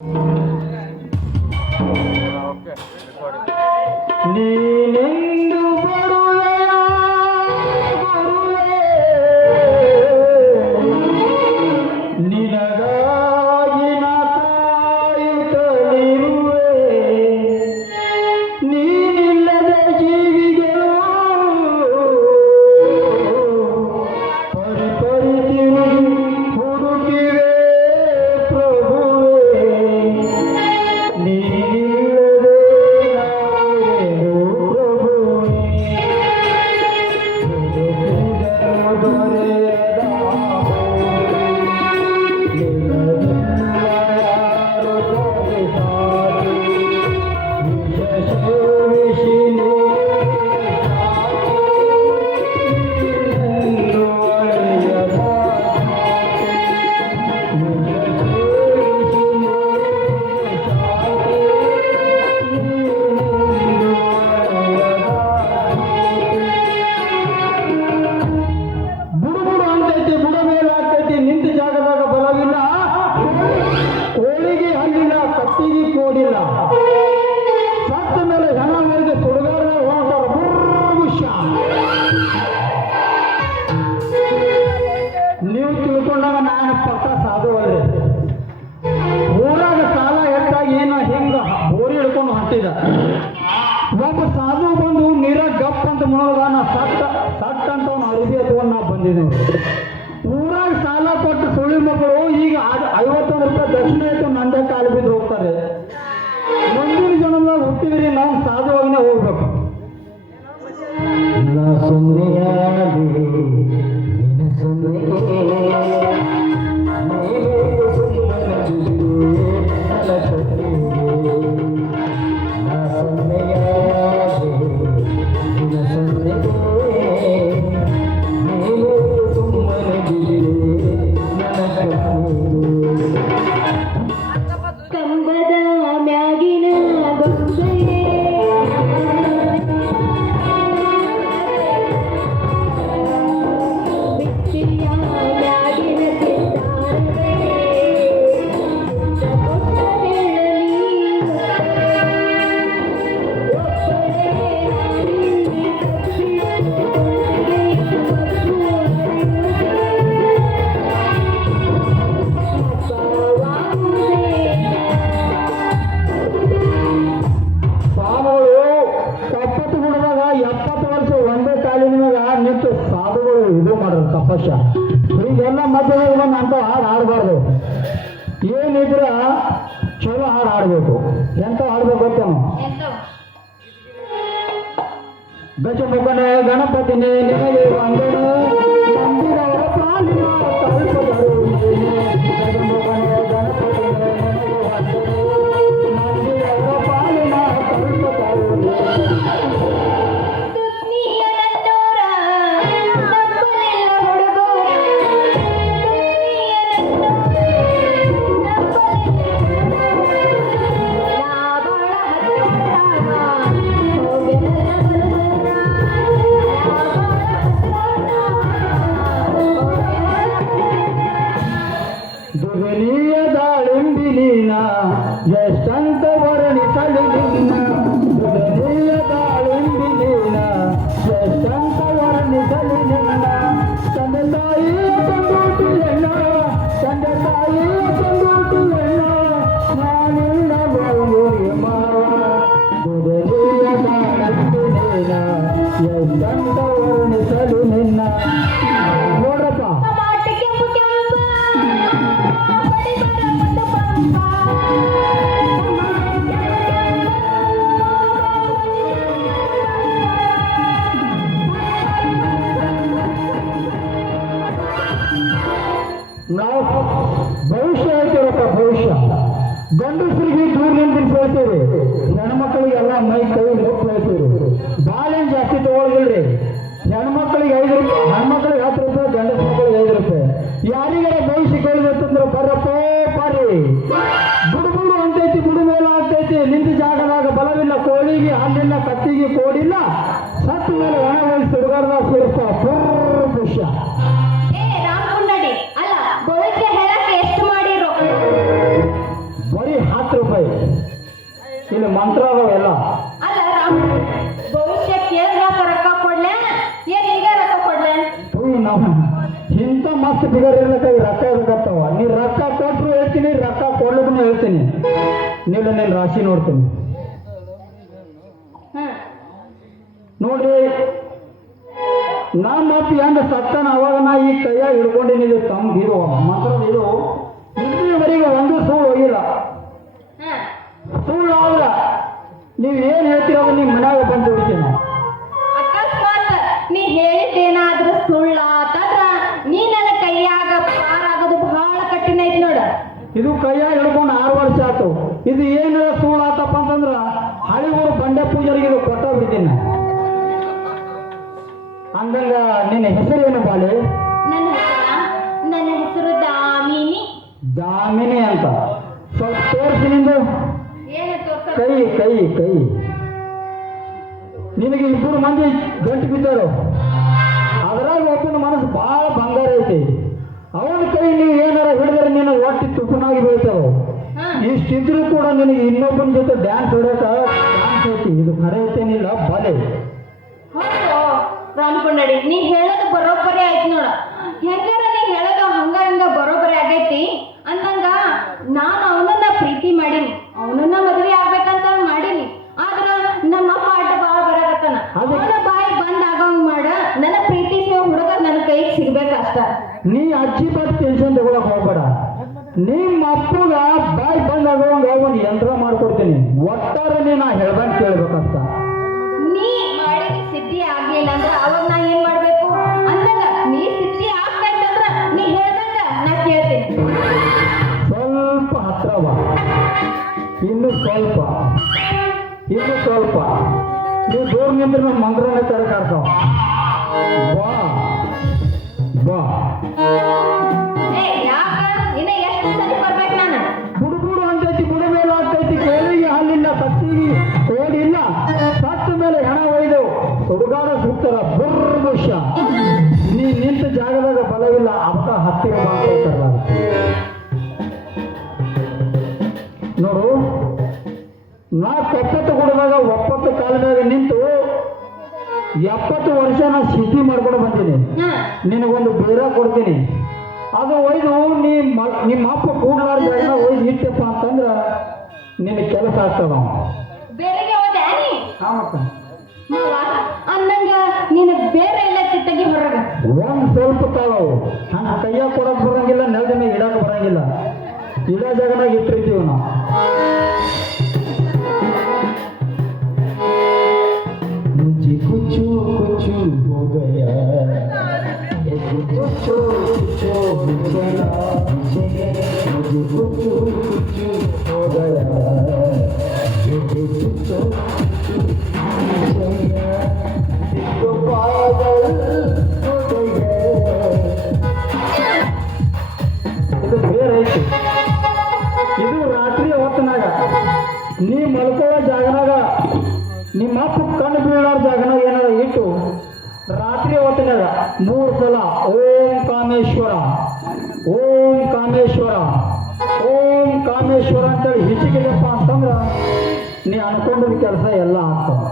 Oke, okay. Nih. Deus. ಕಪಶ ಈಗೆಲ್ಲ ಮಧ್ಯೆ ಬಂದು ಅಂತ ಹಾಡು ಹಾಡಬಾರ್ದು. ಏನಿದ್ರ ಚಲೋ ಹಾಡು ಹಾಡಬೇಕು. ಎಂತ ಹಾಡ್ಬೇಕು ಗೊತ್ತೇನು? ಗಜ ಮುಖನೇ ಗಣಪತಿ ನಿನಗೆ ಮಂದಿರ ಪ್ರಾಣಿ ತಲುಪದರು ಗಜ ಮುಖನೇ ಗಂಡಸರಿಗೆ ದೂರ ನಿಂತು ಹೇಳ್ತೀರಿ ಹೆಣ್ಮಕ್ಳಿಗೆಲ್ಲ ಮೈ ಕೈ ಮುಟ್ಟು ಹೇಳ್ತೀರಿ ಬಾಳೆನ್ ಜಾಸ್ತಿ ತಗೊಳ್ಗಿಲ್ರಿ ಹೆಣ್ಮಕ್ಳಿಗೆ ಐದು ರೂಪಾಯಿ ಹೆಣ್ಮಕ್ಳಿಗೆ ಹತ್ತು ರೂಪಾಯಿ ಗಂಡಸ ಮಕ್ಕಳಿಗೆ ಐದು ರೂಪಾಯಿ. ಯಾರಿಗಾರ ಬೈ ಸಿಕ್ಕೊಳ್ಬೇಕಂದ್ರೆ ಬರ್ರಪ್ಪ, ಬರ್ರಿ. ಬುಡುಬುಡು ಅಂತೈತಿ ಬುಡುಮೇಲ ಆಗ್ತೈತಿ. ನಿಂತ ಜಾಗದಾಗ ಬಲವಿಲ್ಲ, ಕೋಳಿಗೆ ಹಲ್ಲಿಲ್ಲ ಕತ್ತಿಗೆ, ಕೋಡಿಲ್ಲ. ಸತ್ತ ಮೇಲೆ ಒಣಗೊಳಿಸಿ ಹುಡುಗರದಾಗ ಸೇರಿಸ್ತಾ ಪೂರ್ ಪುಷ್ಯ ಅಲ್ಲ ರಾಮ್ ಭವಿಷ್ಯ ಕೇಳಿದಾಗ ರೊಕ್ಕ ಕೊಡ್ಲೆ? ಏನ್ ಈಗ ರೊಕ್ಕ ಕೊಡ್ಲೆ? ಇಂಥ ಮಸ್ತ್ ಬಿಗರ್ ಇರ್ಲಿಕ್ಕಾಗಿ ರೊಕ್ಕ ಇರ್ಬೇಕಾಗ್ತಾವ ನೀ ರೊಕ್ಕ ಕೊಟ್ರು ಹೇಳ್ತೀನಿ ರೊಕ್ಕ ಕೊಡ್ಲಿಕ್ಕೂ ಹೇಳ್ತೀನಿ. ನೀವು ನಿನ್ನ ರಾಶಿ ನೋಡ್ತೀನಿ. ನೋಡ್ರಿ ನಮ್ಮ ಅಪ್ಪ ಹೆಂಗ ಸತ್ತನ ಅವಾಗ ನಾ ಈ ಕೈಯಾಗ ಹಿಡ್ಕೊಂಡಿನಿದು ತಮ್ಮ ಇದು ಮಂತ್ರದ ಇದು. ಇಲ್ಲಿವರೆಗೆ ಒಂದು ಸುಳ್ಳು ಹೋಗಿಲ್ಲ. ಸುಳ್ಳು ನೀವು ಏನು ಹೇಳ್ತೀರೋ ನಿಮ್ ನಿಮ್ಮ ಮನ್ಯಾಗ ಬಂದು ಬಿಡ್ತೀನಿ. ಅಕಸ್ಮಾತ್ ನೀ ಹೇಳಿದ್ದೇನಾದ್ರೂ ಸುಳ್ಳ ತದ್ರ ನೀ ನನ್ನ ಕೈಯಾಗ ಪಾರಾಗೋದು ಬಹಳ ಕಠಿಣ ಐತಿ ನೋಡ. ಇದು ಕೈಯಾಗ ಹಿಡ್ಕೊಂಡು ಆರು ವರ್ಷ ಆತು ಇದು ಏನಾರ ಸುಳ್ಳು ಆತಪ್ಪ ಅಂತಂದ್ರ ಹಳಿಗೂರು ಬಂಡೆ ಪೂಜಾರಿಗೆ ಇದು ಕೊಟ್ಟ ಬಿಡ್ತೀನಿ. ಹಂಗಂಗ ನಿನ್ನ ಹೆಸರೇನು ಬಾಳೆ? ನನ್ನ ಹೆಸರ? ನನ್ನ ಹೆಸರು ದಾಮಿನಿ. ದಾಮಿನಿ ಅಂತ. ಸ್ವಲ್ಪ ತೋರಿಸಿ ನಿಂದು. ಏನು ಕೈ ಕೈ ಕೈ. ನಿನಗೆ ಇಬ್ಬರು ಮಂದಿ ಗಂಟು ಬಿದ್ದರು ಅದರಾಗ ಒಬ್ಬನ ಮನಸ್ಸು ಬಹಳ ಬಂಗಾರ ಐತಿ. ಅವನ ಕೈ ನೀವು ಏನಾರ ಹಿಡಿದ್ರೆ ನಿನ್ನ ಒಟ್ಟಿ ತುಪ್ಪನಾಗಿ ಬೀಳ್ತಾವ. ಇಷ್ಟಿದ್ರು ಕೂಡ ನಿನಗೆ ಇನ್ನೊಬ್ಬನ ಜೊತೆ ಡ್ಯಾನ್ಸ್ ಹೊಡೆಯಕ ಡ್ಯಾನ್ಸ್ ಐತಿ. ಇದು ಖರೆ ಐತೇನಿಲ್ಲ ಬಲೆ. ರಾಮ್ಕೊಂಡಡಿ ನೀ ಹೇಳೋದು ಬರೋಬ್ಬರಿ ಆಯ್ತು ನೋಡ. ಹೆಂಗಾರ ನೀ ಹೇಳೋದು ಹಂಗ ಹಂಗ ಬರೋಬ್ಬರಿ ಆಗೈತಿ? ಅಂದಂಗ ನಾನು ಅವನನ್ನ ಪ್ರೀತಿ ಮಾಡೀನಿ. ಅವನನ್ನ ಮದುವೆ ಆಗ್ಬೇಕಂತ ಮಾಡೀನಿ ಆದ್ರ ನಮ್ಮ ಅಪ್ಪ ಆಟ ಬಾಳ ಬರಾಕತ್ತಾನ ಅದು- ಅವನ ಬಾಯಿ ಬಂದ್ ಆಗಂಗ್ ಮಾಡ ನನ್ನ ಪ್ರೀತಿಸುವ ಹುಡುಗ ನನ್ನ ಕೈಗೆ ಸಿಗ್ಬೇಕಷ್ಟ ನೀ ಅಜ್ಜಿ ಬತ್ ಟೆನ್ಷನ್ ತಗೊಳಕ್ ಹೋಗ್ಬೇಡ ನಿಮ್ಮ ಅಪ್ಪಗ ಬಾಯ್ ಬಂದ್ ಒಂದು ಯಂತ್ರ ಮಾಡ್ಕೊಡ್ತೀನಿ. ಒಟ್ಟಾರೆ ನೀ ಹೇಳ್ದಂಗೆ ಕೇಳ್ಬೇಕಂತ. ನೀ ಮಾಡಿದ ಸಿದ್ಧಿ ಆಗ್ಲಿಲ್ಲ ಅಂದ್ರೆ ಅವಾಗ ನಾ ಏನ್ ಮಾಡ್ಬೇಕು? ಅಂದಾಗ ನೀ ಸಿದ್ಧಿ ಆಗ್ತೈತಂದ್ರ ನೀ ಹೇಳ್ದಂಗ ನಾ ಕೇಳ್ತೀನಿ. ಸ್ವಲ್ಪ ಹತ್ರವ ಇನ್ನು ಸ್ವಲ್ಪ. ಇನ್ನು ಸ್ವಲ್ಪ. ನೀವು ದೂರ ನಿಂದ್ರೆ ನಮ್ಮ ಮಂತ್ರನೇ ಕರ್ಕಾಡ್ತಾವ ಹತ್ತಿರ ಮಾಡ್ಕೊಳ್ತಾರಲ್ಲ ನೋಡು ನಾ ಕೊಪ್ಪತ್ತು ಕೊಡುವಾಗ ಒಪ್ಪತ್ತು ಕಾಲದಾಗ ನಿಂತು ಎಪ್ಪತ್ತು ವರ್ಷ ನಾ ಸ್ಥಿತಿ ಮಾಡ್ಕೊಂಡು ಬಂದೀನಿ. ನಿನಗೊಂದು ಬೇರ ಕೊಡ್ತೀನಿ. ಅದು ಒಯ್ದು ನೀ ನಿಮ್ಮ ಅಪ್ಪ ಕೂಡಲಾರ ಜಾಗ ಒಯ್ದು ಇಟ್ಟಪ್ಪ ಅಂತಂದ್ರೆ ನಿನ್ನ ಕೆಲಸ ಆಗ್ತದ ಬೇರೆಗೆ ಹೋದೆ ನೀ ಆಮಕ್ಕ ಅನ್ನಂಗ ಅಂದಂಗ ನೀನು ಬೇರೆ ಒಂದ್ ಸ್ವಲ್ಪ ತಾಳವು ಹಂಗ ಕೈಯಾಗ ಕೊಡಕ್ ಬರಂಗಿಲ್ಲ, ನೆಲದ ಮೇಲೆ ಇಡಕ್ ಬರಂಗಿಲ್ಲ. ಇಡ ಜಾಗನಾಗ ಇಟ್ಟಿರ್ತೀವಿ ನಾವು. ಓಂ ಕಾಮೇಶ್ವರ ಓಂ ಕಾಮೇಶ್ವರ ಅಂತೇಳಿ ಹಿಚಿಗಿದೆಪ್ಪ ಅಂತಂದ್ರ ನೀ ಅನ್ಕೊಂಡಿದ ಕೆಲಸ ಎಲ್ಲ ಆಗ್ತಾವ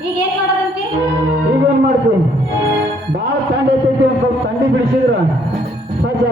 ಈಗ ಏನ್ ಮಾಡೋದಂತಿ ಈಗ ಏನ್ ಮಾಡ್ತೀನಿ ಭಾಳ ತಂಡ ಐತೈತಿ ಒಂದ್ ಸ್ವಲ್ಪ ತಂಡಿ ಬಿಡಿಸಿದ್ರ ಸಜ್ಜ